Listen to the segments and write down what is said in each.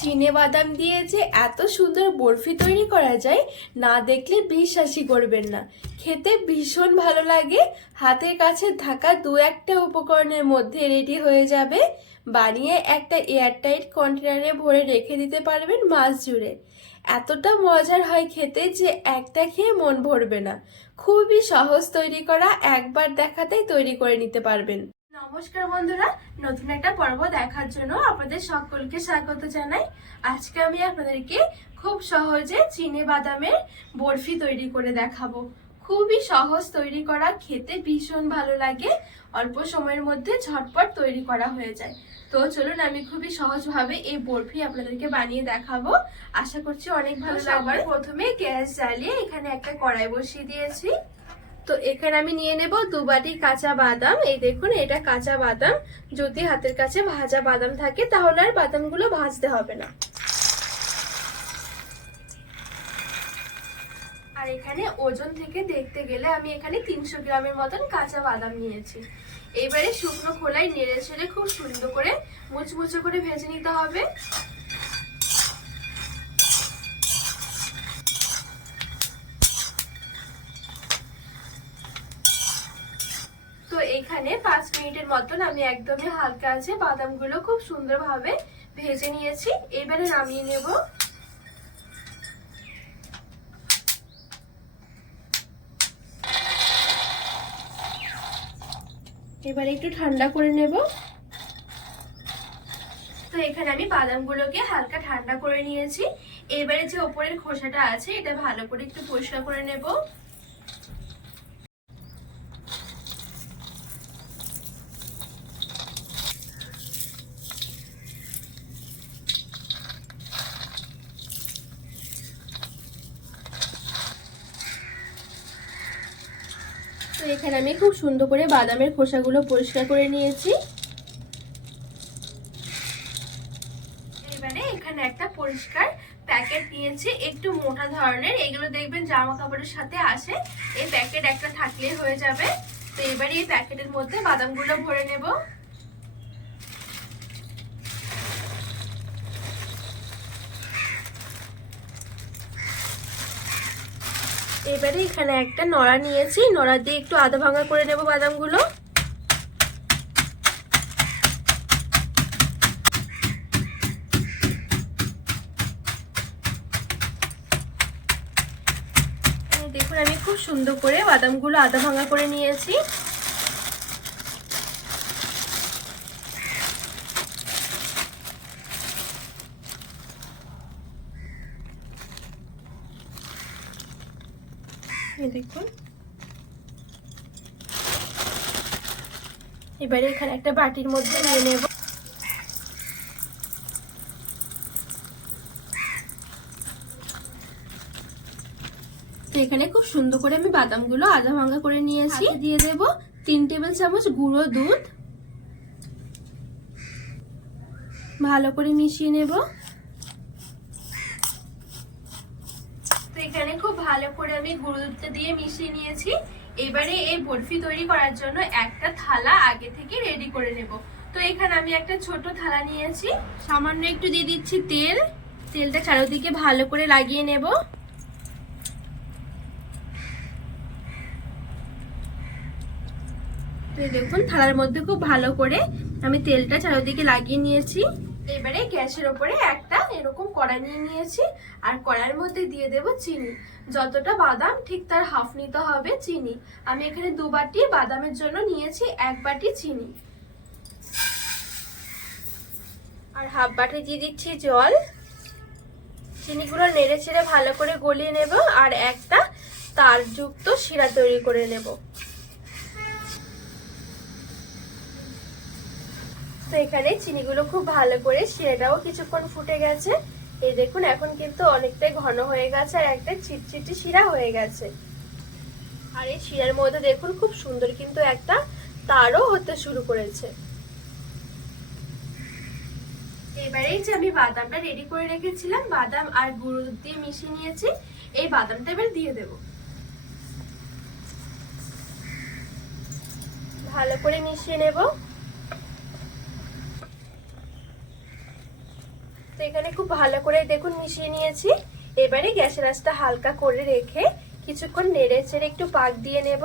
চিনে বাদাম দিয়ে যে এত সুন্দর বরফি তৈরি করা যায়, না দেখলে বিশ্বাসই করবেন না। খেতে ভীষণ ভালো লাগে, হাতের কাছে থাকা দু একটা উপকরণের মধ্যে রেডি হয়ে যাবে। বানিয়ে একটা এয়ারটাইট কন্টেনারে ভরে রেখে দিতে পারবেন মাছ জুড়ে। এতটা মজার হয় খেতে যে একটা খেয়ে মন ভরবে না। খুবই সহজ তৈরি করা, একবার দেখাতেই তৈরি করে নিতে পারবেন। নমস্কার বন্ধুরা নতুন একটা পর্ব দেখার জন্য আপনাদের সকলকে স্বাগত জানাই। আজকে আমি আপনাদেরকে খুব সহজে চিনে বাদামের বরফি তৈরি করে দেখাবো। খুবই সহজ তৈরি করা খেতে ভীষণ ভালো লাগে অল্প সময়ের মধ্যে ঝটপট তৈরি করা হয়ে যায়। তো চলুন আমি খুবই সহজভাবে এই বরফি আপনাদেরকে বানিয়ে দেখাবো। আশা করছি অনেক ভালো লাগবে। প্রথমে গ্যাস জ্বালিয়ে এখানে একটা কড়াই বসিয়ে দিয়েছি। তো এখানে আমি নিয়ে নেব দু বাটি কাঁচা বাদাম। এই দেখুন, এটা কাঁচা বাদাম। যদি হাতের কাছে ভাজা বাদাম থাকে, তাহলে আর বাদামগুলো ভাজতে হবে না। আর এখানে ওজন থেকে দেখতে গেলে আমি এখানে তিনশো গ্রামের মতন কাঁচা বাদাম নিয়েছি। এবারে শুকনো খোলায় নেড়ে ছেড়ে খুব সুন্দর করে মুচমুচে করে ভেজে নিতে হবে। এখানে পাঁচ মিনিটের মতন আমি একদমই হালকা আছে। বাদামগুলো খুব সুন্দরভাবে ভেজে নিয়েছি। এবারে নামিয়ে নেব। এবারে একটু ঠান্ডা করে নেব। তো এখানে আমি বাদামগুলোকে হালকা ঠান্ডা করে নিয়েছি। এবারে যে ওপরের খোসাটা আছে, এটা ভালো করে একটু পরিষ্কার করে নেব। এখানে আমি খুব সুন্দর করে বাদামের খোসাগুলো পরিষ্কার করে নিয়েছি। এবারে এখানে একটা পরিষ্কার প্যাকেট নিয়েছি, একটু মোটা ধরনের। এগুলো দেখবেন জামা কাপড়ের সাথে আসে। এই প্যাকেট একটা থাকলে হয়ে যাবে। তো এবারে এই প্যাকেটের মধ্যে বাদামগুলো ভরে নেব। এবারে এখানে একটা নড়া নিয়েছি। নড়া দিয়ে একটু আধা ভাঙা করে নেব বাদামগুলো। দেখুন, আমি খুব সুন্দর করে বাদামগুলো আধা ভাঙা করে নিয়েছি। দেখুন। এবারে এখানে একটা বাটির মধ্যে নিয়ে নেব। এখানে খুব সুন্দর করে আমি বাদামগুলো আধা ভাঙা করে নিয়েছি। দিয়ে দেব তিন টেবিল চামচ গুঁড়ো দুধ। ভালো করে মিশিয়ে নেব তো এখানে খুব ভালো করে আমি দুধটা দিয়ে মিশিয়ে নিয়েছি। এবারে এই বরফি তৈরি করার জন্য একটা থালা আগে থেকে রেডি করে নেব। তো এখানে আমি একটা ছোট থালা নিয়েছি। সামান্য একটু দিয়ে দিচ্ছি তেল। তেলটা চারোদিকে ভালো করে লাগিয়ে নেব। দেখুন, থালার মধ্যে খুব ভালো করে আমি তেলটা চারোদিকে লাগিয়ে নিয়েছি। এবারে গ্যাসের ওপরে একটা এরকম কড়া নিয়ে নিয়েছি, আর কড়ার মধ্যে দিয়ে দেব চিনি। যতটা বাদাম, ঠিক তার হাফ নিতে হবে চিনি। আমি এখানে দু বাটি বাদামের জন্য নিয়েছি এক বাটি চিনি। আর হাফ বাটি দিয়ে দিচ্ছি জল। চিনিগুলো নেড়ে ছেড়ে ভালো করে গলিয়ে নেব, আর একটা তারযুক্ত শিরা তৈরি করে নেব। তো এখানে চিনিগুলো খুব ভালো করে শিরাটাও কিছুক্ষণ ফুটে গেছে। এই দেখুন, এখন কিন্তু অনেকটাই ঘন হয়ে গেছে আর একটা চিটচিটি শিরা হয়ে গেছে। আর এই শিরার মধ্যে দেখুন, খুব সুন্দর কিন্তু একটা তারও হতে শুরু করেছে। এবারে যে আমি বাদামটা রেডি করে রেখেছিলাম, বাদাম আর গুঁড়ো দিয়ে মিশিয়ে নিয়েছি। এই বাদামটা এবার দিয়ে দেব। ভালো করে মিশিয়ে নেব। তো এখানে খুব ভালো করে দেখুন মিশিয়ে নিয়েছি। এবারে গ্যাসের আঁচটা হালকা করে রেখে কিছুক্ষণ নেড়ে চেড়ে একটু পাক দিয়ে নেব।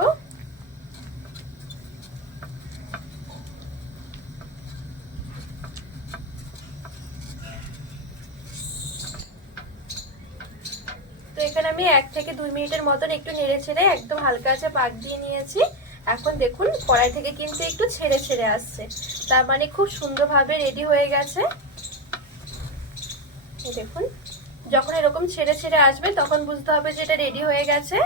তো এখানে আমি এক থেকে দুই মিনিটের মতন একটু নেড়ে ছেড়ে একদম হালকা আছে পাক দিয়ে নিয়েছি। এখন দেখুন কড়াই থেকে কিন্তু একটু ছেড়ে ছেড়ে আসছে। তার মানে খুব সুন্দরভাবে রেডি হয়ে গেছে। দেখুন, যখন এরকম ছেড়ে ছেড়ে আসবে, তখন বুঝতে হবে যে এটা রেডি হয়ে গেছে।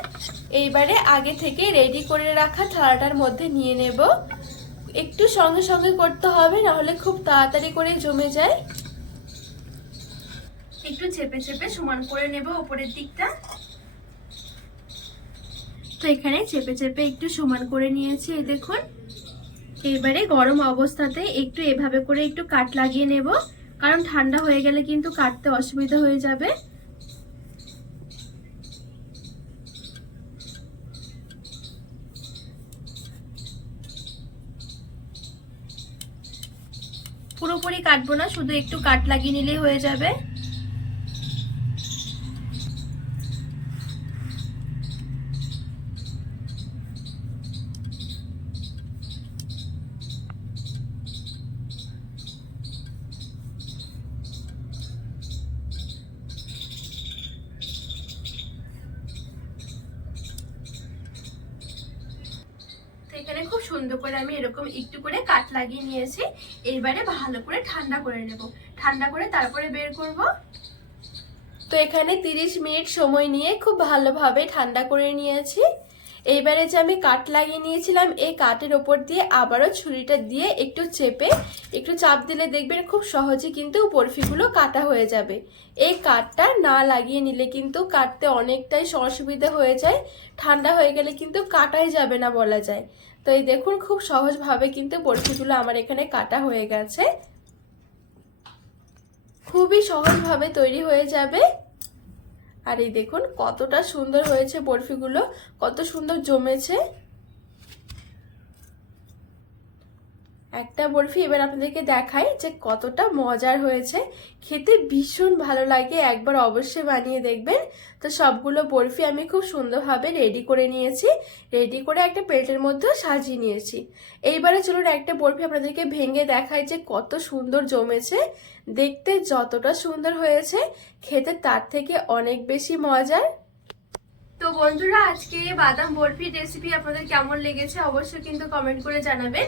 এইবারে আগে থেকে রেডি করে রাখা থালাটার মধ্যে নিয়ে নেব। একটু সঙ্গে সঙ্গে করতে হবে না হলে খুব তাড়াতাড়ি করে জমে যায়। একটু চেপে চেপে সমান করে নেব উপরের দিকটা। তো এখানে চেপে চেপে একটু সমান করে নিয়েছি, এই দেখুন। এবারে গরম অবস্থাতে একটু এভাবে করে একটু কাট লাগিয়ে নেব। কারণ ঠান্ডা হয়ে গেলে কিন্তু কাটতে অসুবিধা হয়ে যাবে। পুরোপুরি কাটবো না, শুধু একটু কাট লাগিয়ে নিলেই হয়ে যাবে। এখানে খুব সুন্দর করে আমি এরকম একটু করে কাট লাগিয়ে নিয়েছি। এইবারে ভালো করে ঠান্ডা করে নেব। ঠান্ডা করে তারপরে বের করব। তো এখানে 30 মিনিট সময় নিয়ে খুব ভালোভাবে ঠান্ডা করে নিয়েছি। এইবারে যে আমি কাট লাগিয়ে নিয়েছিলাম, এই কাটের ওপর দিয়ে আবারও ছুরিটা দিয়ে একটু চেপে একটু চাপ দিলে দেখবেন খুব সহজে কিন্তু বরফিগুলো কাটা হয়ে যাবে। এই কাঠটা না লাগিয়ে নিলে কিন্তু কাটতে অনেকটাই অসুবিধা হয়ে যায়, ঠান্ডা হয়ে গেলে কিন্তু কাটাই যাবে না বলা যায়। তো এই দেখুন খুব সহজভাবে কিন্তু বরফিগুলো আমার এখানে কাটা হয়ে গেছে। খুবই সহজভাবে তৈরি হয়ে যাবে। আর এই দেখুন কতটা সুন্দর হয়েছে বরফিগুলো কত সুন্দর জমেছে। একটা বরফি, এবার আপনাদেরকে দেখাই যে কতটা মজার হয়েছে। খেতে ভীষণ ভালো লাগে, একবার অবশ্যই বানিয়ে দেখবেন। তো সবগুলো বরফি আমি খুব সুন্দরভাবে রেডি করে নিয়েছি। রেডি করে একটা প্লেটের মধ্যেও সাজিয়ে নিয়েছি। এইবারে চলুন একটা বরফি আপনাদেরকে ভেঙে দেখাই যে কত সুন্দর জমেছে। দেখতে যতটা সুন্দর হয়েছে, খেতে তার থেকে অনেক বেশি মজার। তো বন্ধুরা, আজকে বাদাম বরফির রেসিপি আপনাদের কেমন লেগেছে অবশ্যই কিন্তু কমেন্ট করে জানাবেন।